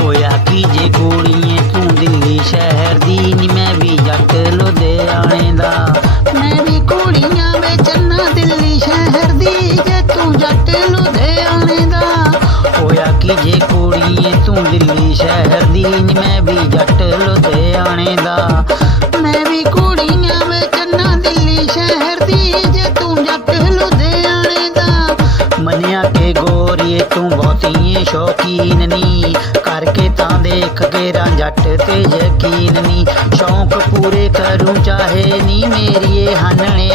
ਹੋਇਆ ਕੀ ਜੇ ਕੁੜੀਏ ਤੂੰ ਦਿੱਲੀ ਸ਼ਹਿਰ ਦੀ ਨੀ, ਮੈਂ ਵੀ ਜੱਟ ਲੁਧਿਆਣੇ ਦਾ। ਮੈਂ ਵੀ ਕੁੜੀਆਂ ਵੇਚਣਾ ਦਿੱਲੀ ਸ਼ਹਿਰ ਦੀ ਜੇ ਤੂੰ ਜੱਟ ਲੁਧਿਆਣੇ ਦਾ। ਹੋਇਆ ਕੀ ਜੇ ਕੁੜੀਏ ਤੂੰ ਦਿੱਲੀ ਸ਼ਹਿਰ ਦੀ ਨੀ, ਮੈਂ ਵੀ ਜੱਟ ਲੁਧਿਆਣੇ ਦਾ। ਤੂੰ ਸ਼ੌਕੀਨ ਨੀ। ਕਰਕੇ ਤਾਂ ਦੇਖ ਕੇ ਜੱਟ ਤੇ ਯਕੀਨ ਨੀ। ਸ਼ੌਂਕ ਪੂਰੇ ਕਰੂੰ ਚਾਹੇ ਨੀ ਮੇਰੀਏ ਹਨਣੇ।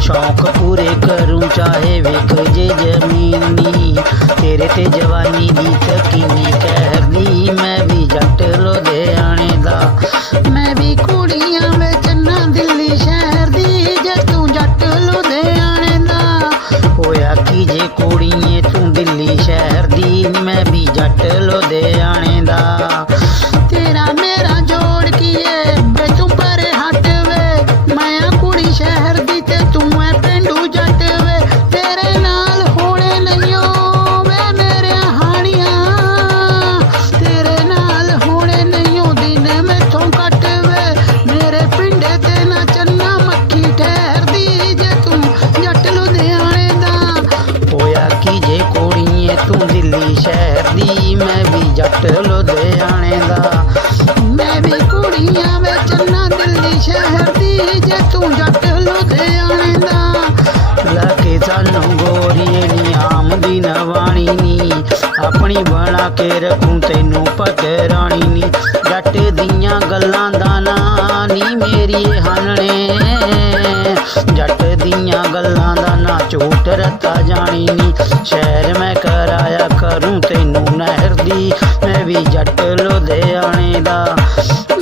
ਸ਼ੌਂਕ ਪੂਰੇ ਕਰੂੰ ਚਾਹੇ ਵੇਖ ਜੇ ਜ਼ਮੀਨ ਨੀ। ਤੇਰੇ ਤੇ ਜਵਾਨੀ ਦੀ ਤਕੀਨੀ ਕਹਿਰਦੀ ਮੈਂ ਵੀ ਜੱਟ ਲੁਧਿਆਣੇ ਦਾ। ਮੈਂ ਵੀ ਕੁੜੀਆਂ ਵਿੱਚ ਨਾ ਦਿੱਲੀ ਸ਼ਹਿਰ ਦੀ। ਜੇ ਤੂੰ ਜੱਟ ਲੁਧਿਆਣੇ ਦਾ। ਹੋਇਆ ਕੀ ਜੇ ਕੁੜੀਏ ਜੱਟ ਸ਼ਹਿਰ ਮੈਂ ਵੀ ਜੱਟ ਲੁਧਿਆਣੇ ਦਾ। ਮੈਂ ਵੀ ਕੁੜੀਆਂ ਵੇਚਣਾ ਦਿੱਲੀ ਸ਼ਹਿਰ ਦੀ ਜੇ ਤੂੰ ਜੱਟ ਲੁਧਿਆਣੇ ਦਾ। ਲਾ ਸਾਨੂੰ ਗੋਰੀਏ ਨੀ ਆਮਦੀ ਨਵਾਣੀ ਨੀ ਆਪਣੀ ਬਣਾ ਕੇ ਰੱਖੂੰ ਤੈਨੂੰ ਪਤਰਾਣੀ ਨੀ ਜੱਟ ਦੀਆਂ ਗੱਲਾਂ ਦਾ ਨਾ ਨੀ ਮੇਰੀ ਹਨਣੇ। ਜੱਟ ਦੀਆਂ ਗੱਲਾਂ ਦਾ ਨਾ ਝੂਠ ਰਤਾ ਜਾਣੀ ਨੀ ਸ਼ਹਿਰ ਮੈਂ ਵੀ ਜੱਟ ਲੁਧਿਆਣੇ ਦਾ।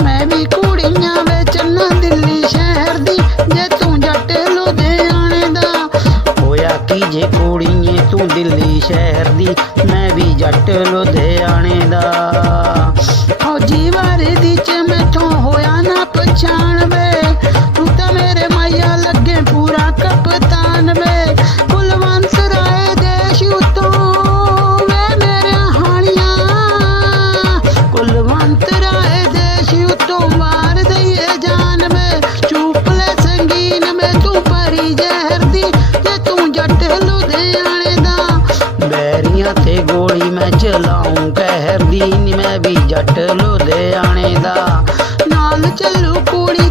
ਮੈਂ ਵੀ ਕੁੜੀਆਂ ਵੇਚਣਾ ਦਿੱਲੀ ਸ਼ਹਿਰ ਦੀ ਜੇ ਤੂੰ ਜੱਟ ਲੁਧਿਆਣੇ ਦਾ। ਹੋਇਆ ਕੀ ਜੇ ਕੁੜੀਏ ਤੂੰ ਦਿੱਲੀ ਸ਼ਹਿਰ ਦੀ ਮੈਂ ਵੀ ਜੱਟ ਲੁਧਿਆਣੇ ਦਾ। ਬੈਰੀਆਂ ਗੋਲੀ ਮੈਂ ਚਲਾਉਂ ਕਹਿਰ ਦੀ ਨੀ ਮੈਂ ਵੀ ਜੱਟ ਲੁਧਿਆਣੇ ਦਾ। ਨਾਲ ਚੱਲੂ ਕੁੜੀ